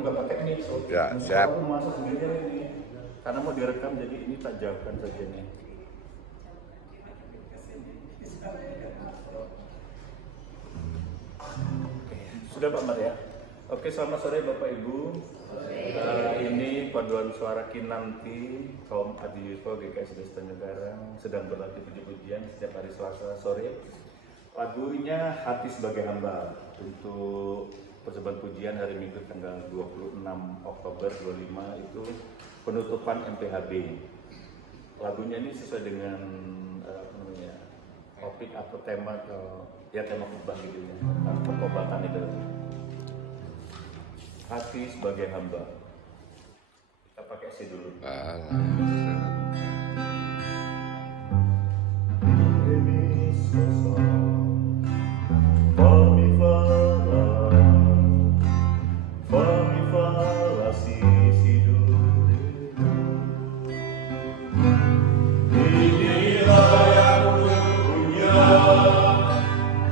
nggak pakai mic, so Ya, siap. aku masuk sendiri ini karena mau direkam, jadi ini tak jauhkan saja nih. Sudah Pak Mar ya? Oke, selamat sore Bapak Ibu. Ini paduan suara Kinanti kaum Adi Yusuf GKS Desta Negara sedang berlatih puji-pujian setiap hari Selasa sore. Lagunya Hati Sebagai Hamba untuk persembahan pujian hari Minggu tanggal 26 Oktober 25 itu penutupan MPHB. Lagunya ini sesuai dengan topik atau tema tema khotbah gitu ya, tentang pertobatan itu. Hati sebagai hamba. Kita pakai C dulu.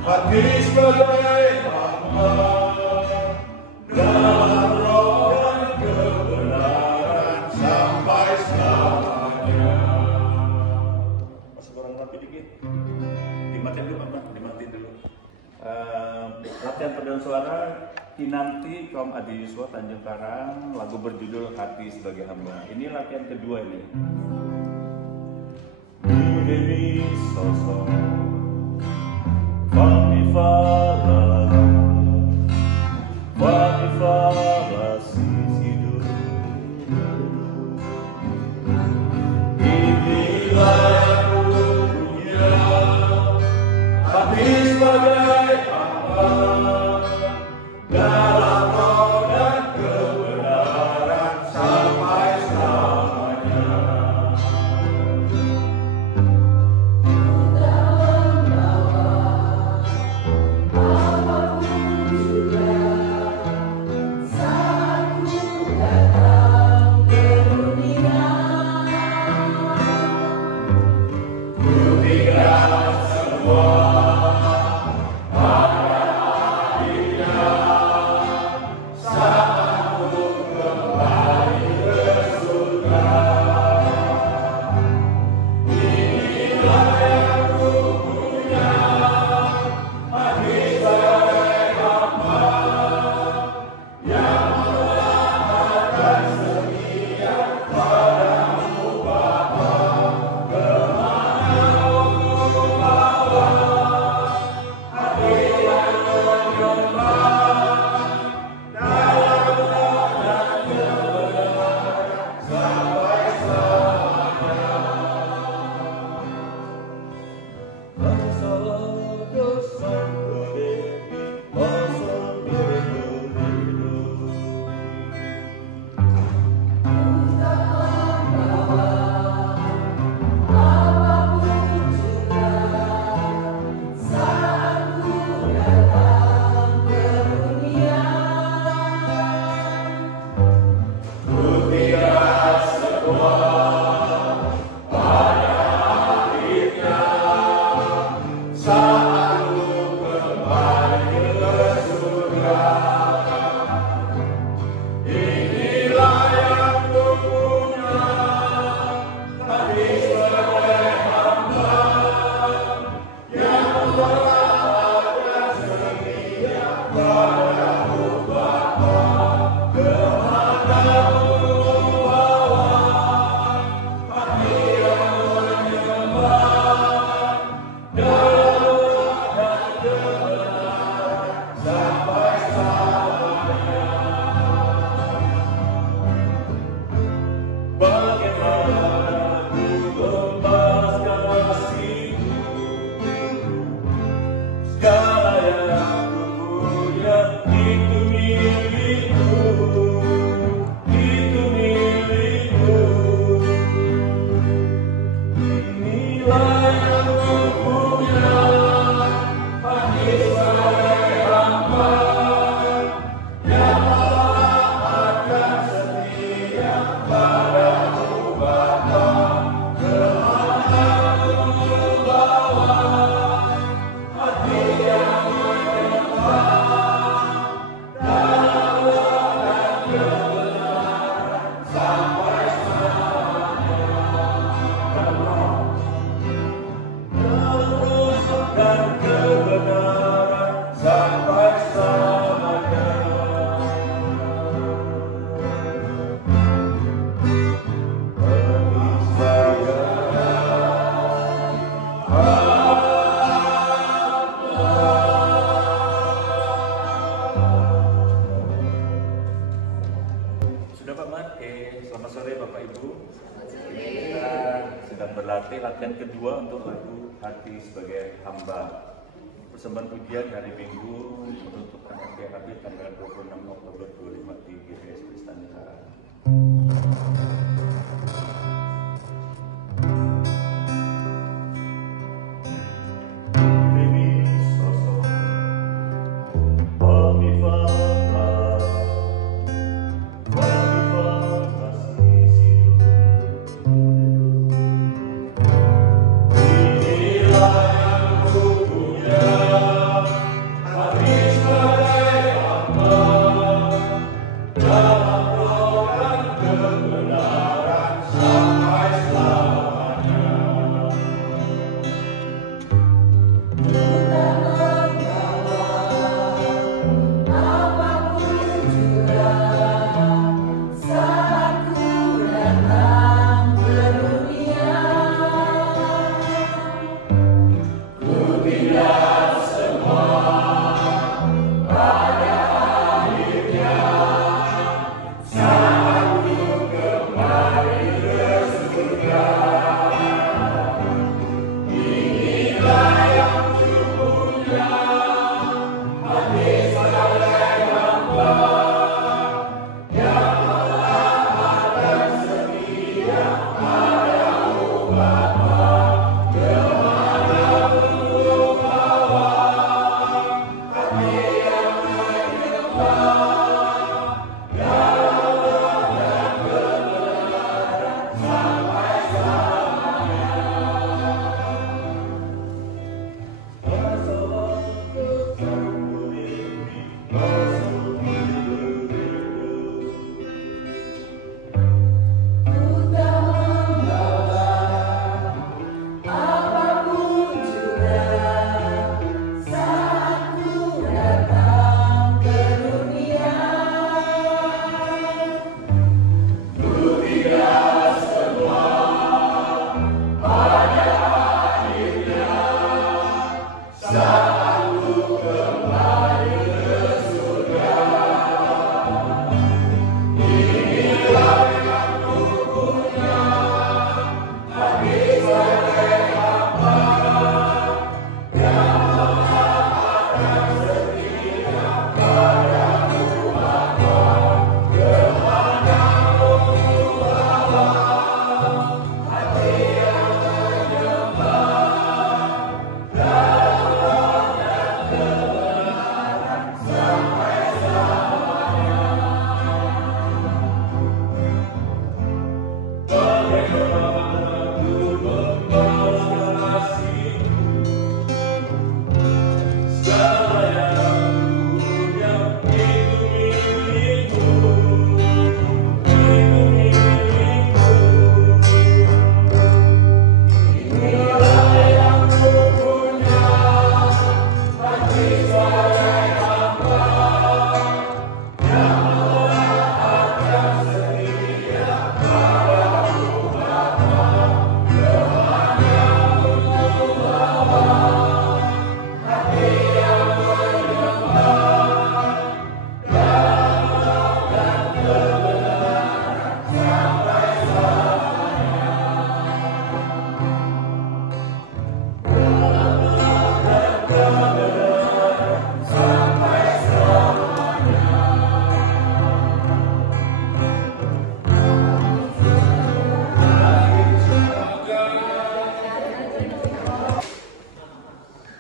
Hati sebagai hamba dalam roh dan kebenaran sampai selamanya. Masih kurang rapi dikit. Dimatiin dulu Pak, dimatiin dulu. Latihan paduan suara Kinanti kaum Adi Yuswa Tanjung Karang, lagu berjudul Hati Sebagai Hamba. Ini latihan kedua ini. Demi sosok Fami fala sisidu. Inilah yang punya hati sebagai hamba dalam roh dan kebenaran sampai selamanya. Apapun juga saat Selamat sore Bapak Ibu. Kita sedang berlatih latihan kedua untuk lagu Hati Sebagai Hamba. Persembahan pujian hari Minggu menutup KKB tanggal 26 Oktober 2005 di GPS Kristen Nusantara.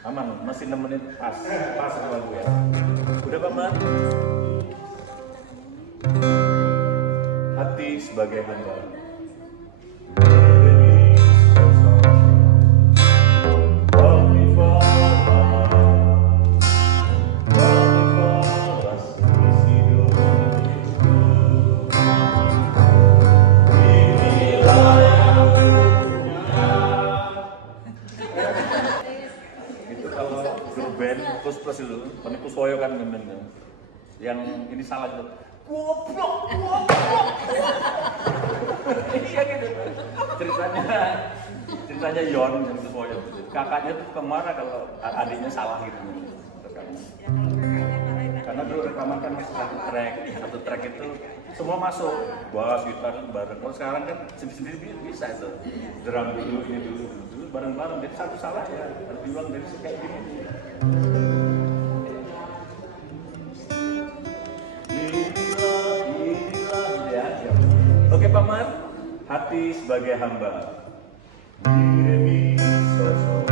Aman, masih 6 menit pas sama gue. Udah Pak Man? Hati sebagai hamba. Terus plus itu, penipu soyo kan namanya. Yang ini salah gitu. Goblok. Iya gitu. Ceritanya Yon yang itu soyo. Kakaknya tuh kemana kalau adiknya salah gitu. Karena dulu rekaman kan satu track itu semua masuk, bass, gitar bareng. Kalau sekarang kan sendiri-sendiri bisa itu, drum dulu, ini dulu bareng-bareng. Jadi satu salah ya, harus diulang dari kayak gini. Inilah ya. Oke Pak Mar, hati sebagai hamba. Diremi sosok.